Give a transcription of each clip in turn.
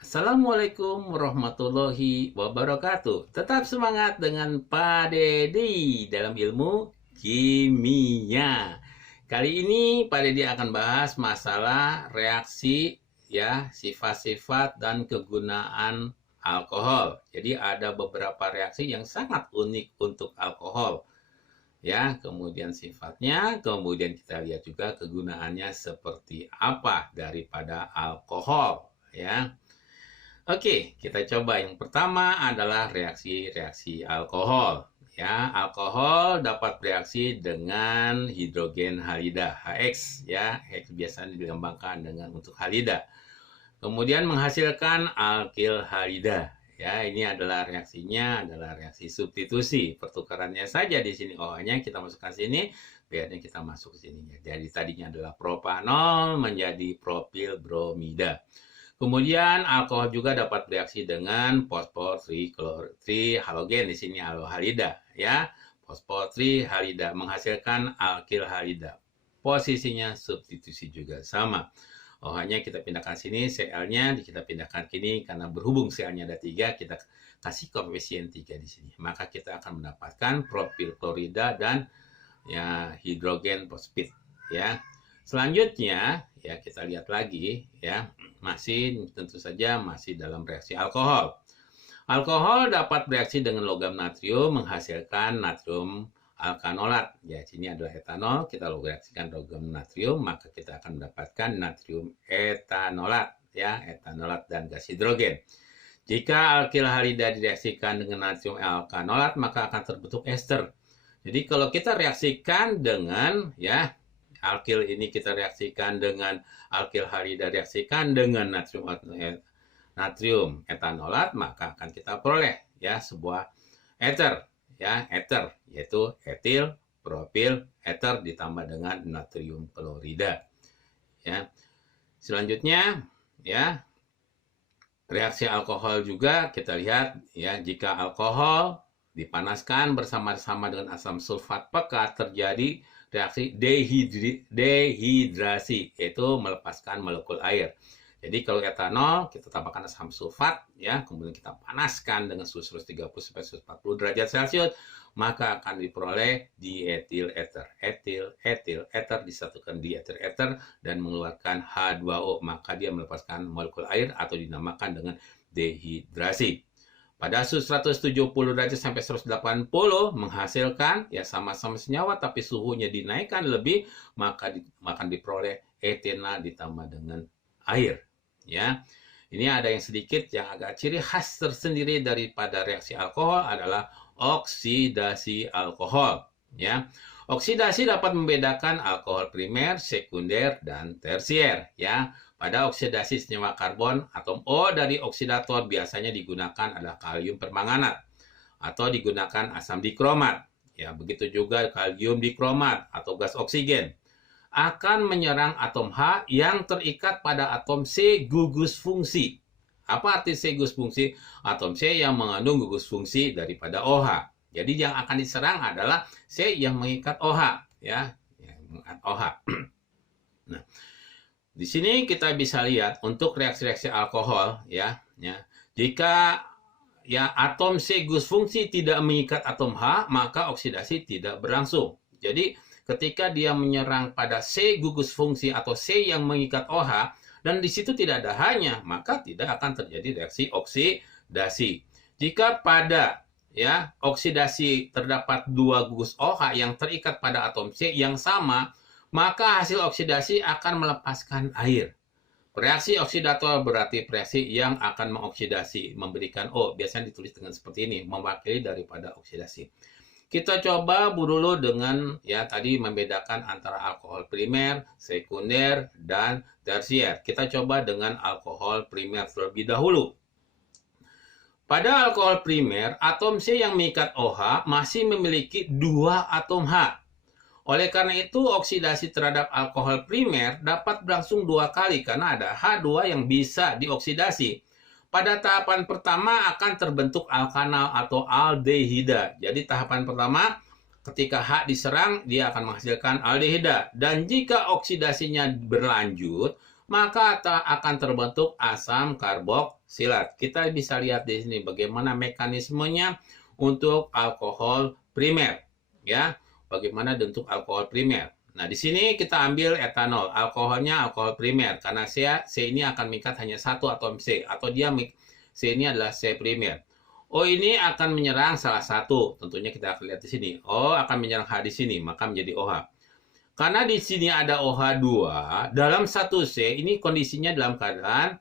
Assalamualaikum warahmatullahi wabarakatuh. Tetap semangat dengan Pak Dedi dalam ilmu kimia. Kali ini Pak Dedi akan bahas masalah reaksi, ya, sifat-sifat dan kegunaan alkohol. Jadi ada beberapa reaksi yang sangat unik untuk alkohol, ya, kemudian sifatnya, kemudian kita lihat juga kegunaannya seperti apa daripada alkohol, ya. Oke, kita coba. Yang pertama adalah reaksi-reaksi alkohol. Ya, alkohol dapat bereaksi dengan hidrogen halida (HX). Ya, HX biasanya dilambangkan dengan untuk halida. Kemudian menghasilkan alkil halida. Ya, ini adalah reaksinya adalah reaksi substitusi. Pertukarannya saja di sini OH-nya kita masukkan sini, BR-nya kita masuk sini. Jadi tadinya adalah propanol menjadi propil bromida. Kemudian alkohol juga dapat bereaksi dengan fosfor trihalogen, di sini alkohalida, ya. Fosfor trihalida menghasilkan alkil halida. Posisinya substitusi juga sama. OH-nya kita pindahkan sini, Cl-nya kita pindahkan kini, karena berhubung Cl-nya ada 3, kita kasih koefisien 3 di sini. Maka kita akan mendapatkan propil klorida dan ya hidrogen fosfid, ya. Selanjutnya, ya kita lihat lagi, ya, masih tentu saja masih dalam reaksi alkohol. Alkohol dapat bereaksi dengan logam natrium menghasilkan natrium alkanolat. Ya, sini adalah etanol, kita reaksikan logam natrium, maka kita akan mendapatkan natrium etanolat, ya, etanolat dan gas hidrogen. Jika alkil halida direaksikan dengan natrium alkanolat, maka akan terbentuk ester. Jadi kalau kita reaksikan dengan, ya, alkil ini kita reaksikan dengan alkil halida reaksikan dengan natrium etanolat, maka akan kita peroleh, ya, sebuah eter, ya, eter, yaitu etil propil eter ditambah dengan natrium klorida, ya. Selanjutnya, ya, reaksi alkohol juga kita lihat, ya, jika alkohol dipanaskan bersama-sama dengan asam sulfat pekat terjadi reaksi dehidrasi, yaitu melepaskan molekul air. Jadi kalau etanol kita tambahkan asam sulfat, ya, kemudian kita panaskan dengan suhu 130 sampai 140 derajat Celcius, maka akan diperoleh dietil eter. Etil eter disatukan dietil eter dan mengeluarkan H2O, maka dia melepaskan molekul air atau dinamakan dengan dehidrasi. Pada suhu 170 derajat sampai 180 menghasilkan, ya, sama-sama senyawa tapi suhunya dinaikkan lebih, maka akan diperoleh etanol ditambah dengan air, ya. Ini ada yang sedikit yang agak ciri khas tersendiri daripada reaksi alkohol adalah oksidasi alkohol, ya. Oksidasi dapat membedakan alkohol primer, sekunder, dan tersier, ya. Pada oksidasi senyawa karbon, atom O dari oksidator biasanya digunakan adalah kalium permanganat atau digunakan asam dikromat. Ya, begitu juga kalium dikromat atau gas oksigen akan menyerang atom H yang terikat pada atom C gugus fungsi. Apa arti C gugus fungsi? Atom C yang mengandung gugus fungsi daripada OH. Jadi yang akan diserang adalah C yang mengikat OH, ya, OH. Nah, di sini kita bisa lihat untuk reaksi-reaksi alkohol, ya, jika, ya, atom C gugus fungsi tidak mengikat atom H, maka oksidasi tidak berlangsung. Jadi ketika dia menyerang pada C gugus fungsi atau C yang mengikat OH dan di situ tidak ada H-nya, maka tidak akan terjadi reaksi oksidasi. Jika pada, ya, oksidasi terdapat dua gugus OH yang terikat pada atom C yang sama, maka hasil oksidasi akan melepaskan air. Reaksi oksidator berarti reaksi yang akan mengoksidasi, memberikan O. Biasanya ditulis dengan seperti ini, mewakili daripada oksidasi. Kita coba dulu dengan, ya, tadi membedakan antara alkohol primer, sekunder, dan tersier. Kita coba dengan alkohol primer terlebih dahulu. Pada alkohol primer, atom C yang mengikat OH masih memiliki dua atom H. Oleh karena itu, oksidasi terhadap alkohol primer dapat berlangsung dua kali karena ada H2 yang bisa dioksidasi. Pada tahapan pertama akan terbentuk alkanal atau aldehida. Jadi tahapan pertama ketika H diserang dia akan menghasilkan aldehida. Dan jika oksidasinya berlanjut, maka akan terbentuk asam karboksilat. Kita bisa lihat di sini bagaimana mekanismenya untuk alkohol primer, ya. Bagaimana bentuk alkohol primer. Nah, di sini kita ambil etanol, alkoholnya alkohol primer, karena C ini akan mengikat hanya satu atom C, atau C ini adalah C primer. O ini akan menyerang salah satu, tentunya kita akan lihat di sini. O akan menyerang H di sini, maka menjadi OH. Karena di sini ada OH2, dalam satu C, ini kondisinya dalam keadaan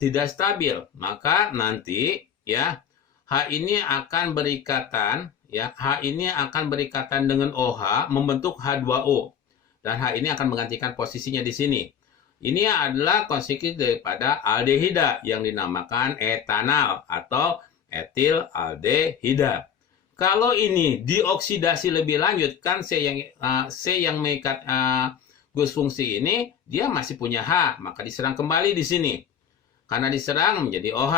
tidak stabil, maka nanti ya H ini akan berikatan, ya, H ini akan berikatan dengan OH membentuk H2O. Dan H ini akan menggantikan posisinya di sini. Ini adalah konsekuensi daripada aldehida yang dinamakan etanal atau etil aldehida. Kalau ini dioksidasi lebih lanjut, kan C yang mengikat gus fungsi ini, dia masih punya H, maka diserang kembali di sini. Karena diserang menjadi OH,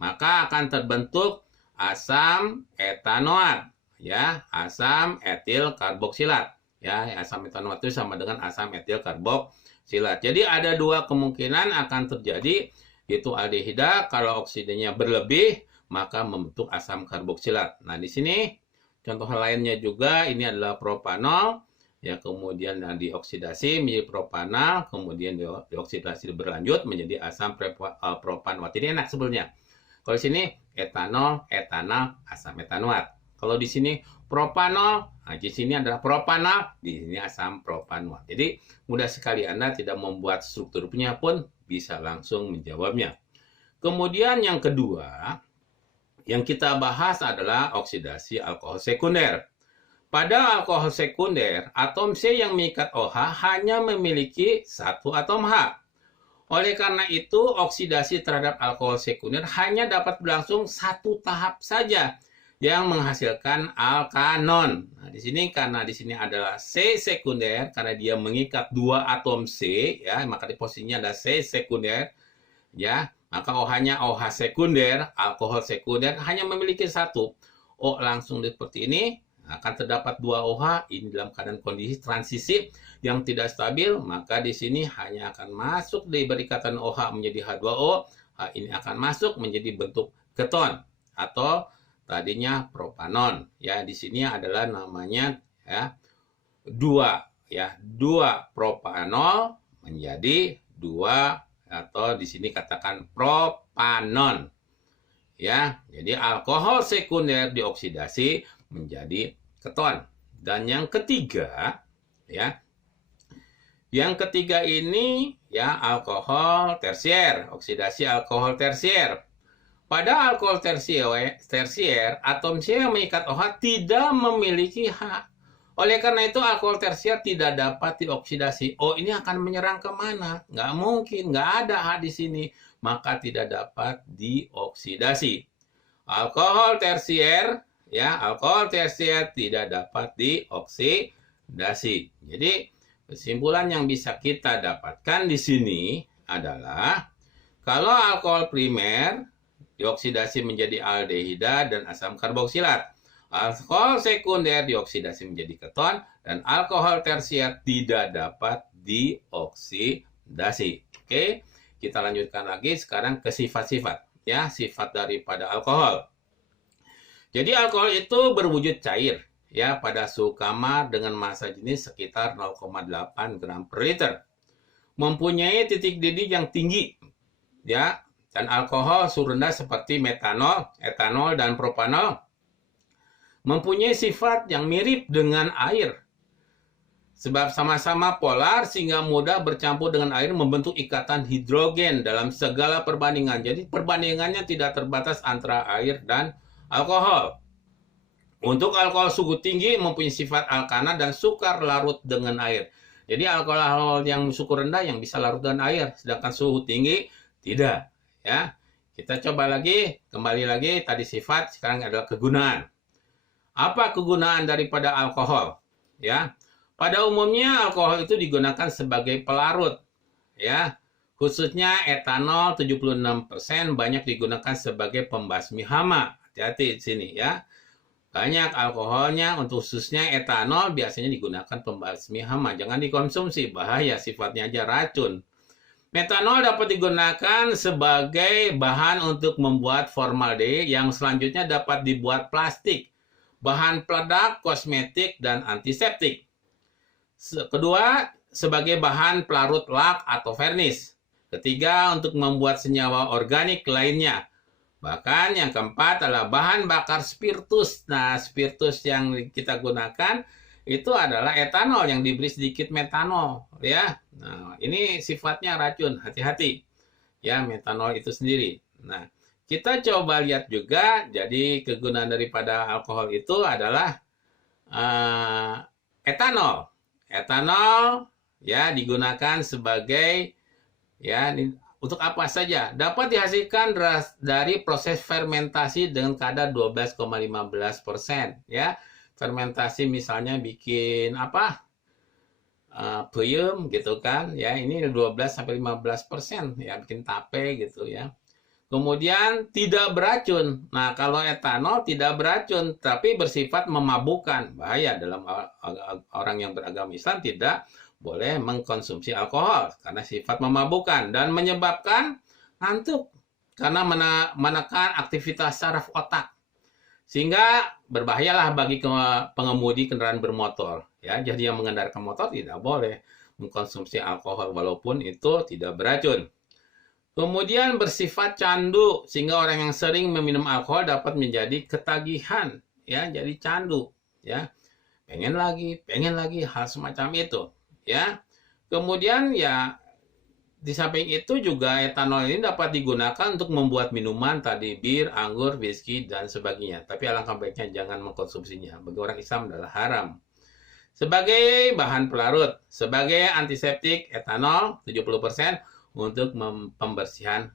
maka akan terbentuk asam etanoat, ya, asam etil karboksilat, ya, asam etanoat itu sama dengan asam etil karboksilat. Jadi ada dua kemungkinan akan terjadi, yaitu aldehida kalau oksidanya berlebih maka membentuk asam karboksilat. Nah, di sini contoh lainnya juga ini adalah propanol, ya, kemudian dioksidasi menjadi propanal, kemudian dioksidasi berlanjut menjadi asam propanoat. Ini enak sebenarnya. Kalau di sini etanol, etanal, asam etanoat. Kalau di sini propanol, nah di sini adalah propanal, di sini asam propanoat. Jadi mudah sekali Anda tidak membuat strukturnya pun bisa langsung menjawabnya. Kemudian yang kedua, yang kita bahas adalah oksidasi alkohol sekunder. Pada alkohol sekunder, atom C yang mengikat OH hanya memiliki satu atom H. Oleh karena itu, oksidasi terhadap alkohol sekunder hanya dapat berlangsung satu tahap saja yang menghasilkan alkanon. Nah, di sini karena di sini adalah C sekunder karena dia mengikat dua atom C, ya, maka di posisinya ada C sekunder, ya. Maka OH-nya OH sekunder, alkohol sekunder hanya memiliki satu. O langsung seperti ini, akan terdapat dua OH, ini dalam keadaan kondisi transisi yang tidak stabil, maka di sini hanya akan masuk diberi ikatan OH menjadi H2O, H ini akan masuk menjadi bentuk keton atau tadinya propanon. Ya, di sini adalah namanya ya dua propanol menjadi dua, atau di sini katakan propanon. Ya, jadi alkohol sekunder dioksidasi menjadi keton. Dan yang ketiga, ya. Yang ketiga ini ya alkohol tersier, oksidasi alkohol tersier. Pada alkohol tersier, atom C yang mengikat OH tidak memiliki H. Oleh karena itu, alkohol tersier tidak dapat dioksidasi. Oh, ini akan menyerang kemana? Nggak mungkin, nggak ada H di sini. Maka tidak dapat dioksidasi. Alkohol tersier, ya, alkohol tersier tidak dapat dioksidasi. Jadi, kesimpulan yang bisa kita dapatkan di sini adalah, kalau alkohol primer dioksidasi menjadi aldehida dan asam karboksilat. Alkohol sekunder dioksidasi menjadi keton, dan alkohol tersier tidak dapat dioksidasi. Oke, kita lanjutkan lagi sekarang ke sifat-sifat, ya, sifat daripada alkohol. Jadi alkohol itu berwujud cair, ya, pada suhu kamar dengan massa jenis sekitar 0,8 gram per liter. Mempunyai titik didih yang tinggi, ya, dan alkohol suhu rendah seperti metanol, etanol, dan propanol mempunyai sifat yang mirip dengan air. Sebab sama-sama polar sehingga mudah bercampur dengan air membentuk ikatan hidrogen dalam segala perbandingan. Jadi perbandingannya tidak terbatas antara air dan alkohol. Untuk alkohol suhu tinggi mempunyai sifat alkana dan sukar larut dengan air. Jadi alkohol yang suhu rendah yang bisa larut dengan air, sedangkan suhu tinggi tidak. Ya, kita coba lagi, kembali lagi tadi sifat, sekarang adalah kegunaan. Apa kegunaan daripada alkohol? Ya, pada umumnya alkohol itu digunakan sebagai pelarut. Ya, khususnya etanol 76% banyak digunakan sebagai pembasmi hama. Hati-hati di sini ya. Banyak alkoholnya, untuk khususnya etanol biasanya digunakan pembasmi hama. Jangan dikonsumsi, bahaya, sifatnya aja racun. Metanol dapat digunakan sebagai bahan untuk membuat formaldehyde yang selanjutnya dapat dibuat plastik, bahan peledak, kosmetik, dan antiseptik. Kedua, sebagai bahan pelarut lak atau vernis. Ketiga, untuk membuat senyawa organik lainnya. Bahkan yang keempat adalah bahan bakar spiritus. Nah, spiritus yang kita gunakan itu adalah etanol yang diberi sedikit metanol, ya. Nah, ini sifatnya racun, hati-hati. Ya, metanol itu sendiri. Nah, kita coba lihat juga, jadi kegunaan daripada alkohol itu adalah etanol. Etanol ya digunakan sebagai ya untuk apa saja? Dapat dihasilkan dari proses fermentasi dengan kadar 12,15% ya. Fermentasi misalnya bikin apa? Peyem gitu kan ya, ini 12-15% ya, bikin tape gitu ya. Kemudian tidak beracun. Nah, kalau etanol tidak beracun tapi bersifat memabukkan. Bahaya dalam orang yang beragama Islam tidak boleh mengkonsumsi alkohol karena sifat memabukkan dan menyebabkan ngantuk karena menekan aktivitas saraf otak. Sehingga berbahayalah bagi pengemudi kendaraan bermotor. Ya, jadi yang mengendarai motor tidak boleh mengkonsumsi alkohol walaupun itu tidak beracun. Kemudian bersifat candu sehingga orang yang sering meminum alkohol dapat menjadi ketagihan, ya, jadi candu, ya. Pengen lagi hal semacam itu, ya. Kemudian ya di samping itu juga etanol ini dapat digunakan untuk membuat minuman tadi bir, anggur, whisky dan sebagainya. Tapi alangkah baiknya jangan mengkonsumsinya. Bagi orang Islam adalah haram. Sebagai bahan pelarut, sebagai antiseptik etanol 70% untuk pembersihan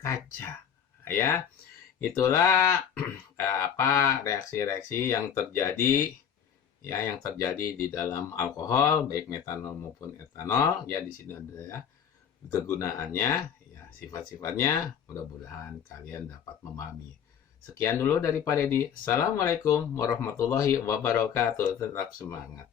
kaca, ya. Itulah apa reaksi-reaksi yang terjadi ya, yang terjadi di dalam alkohol baik metanol maupun etanol ya. Di sini ada ya kegunaannya ya, sifat-sifatnya. Mudah-mudahan kalian dapat memahami. Sekian dulu dari Pak Deddy. Assalamualaikum warahmatullahi wabarakatuh. Tetap semangat.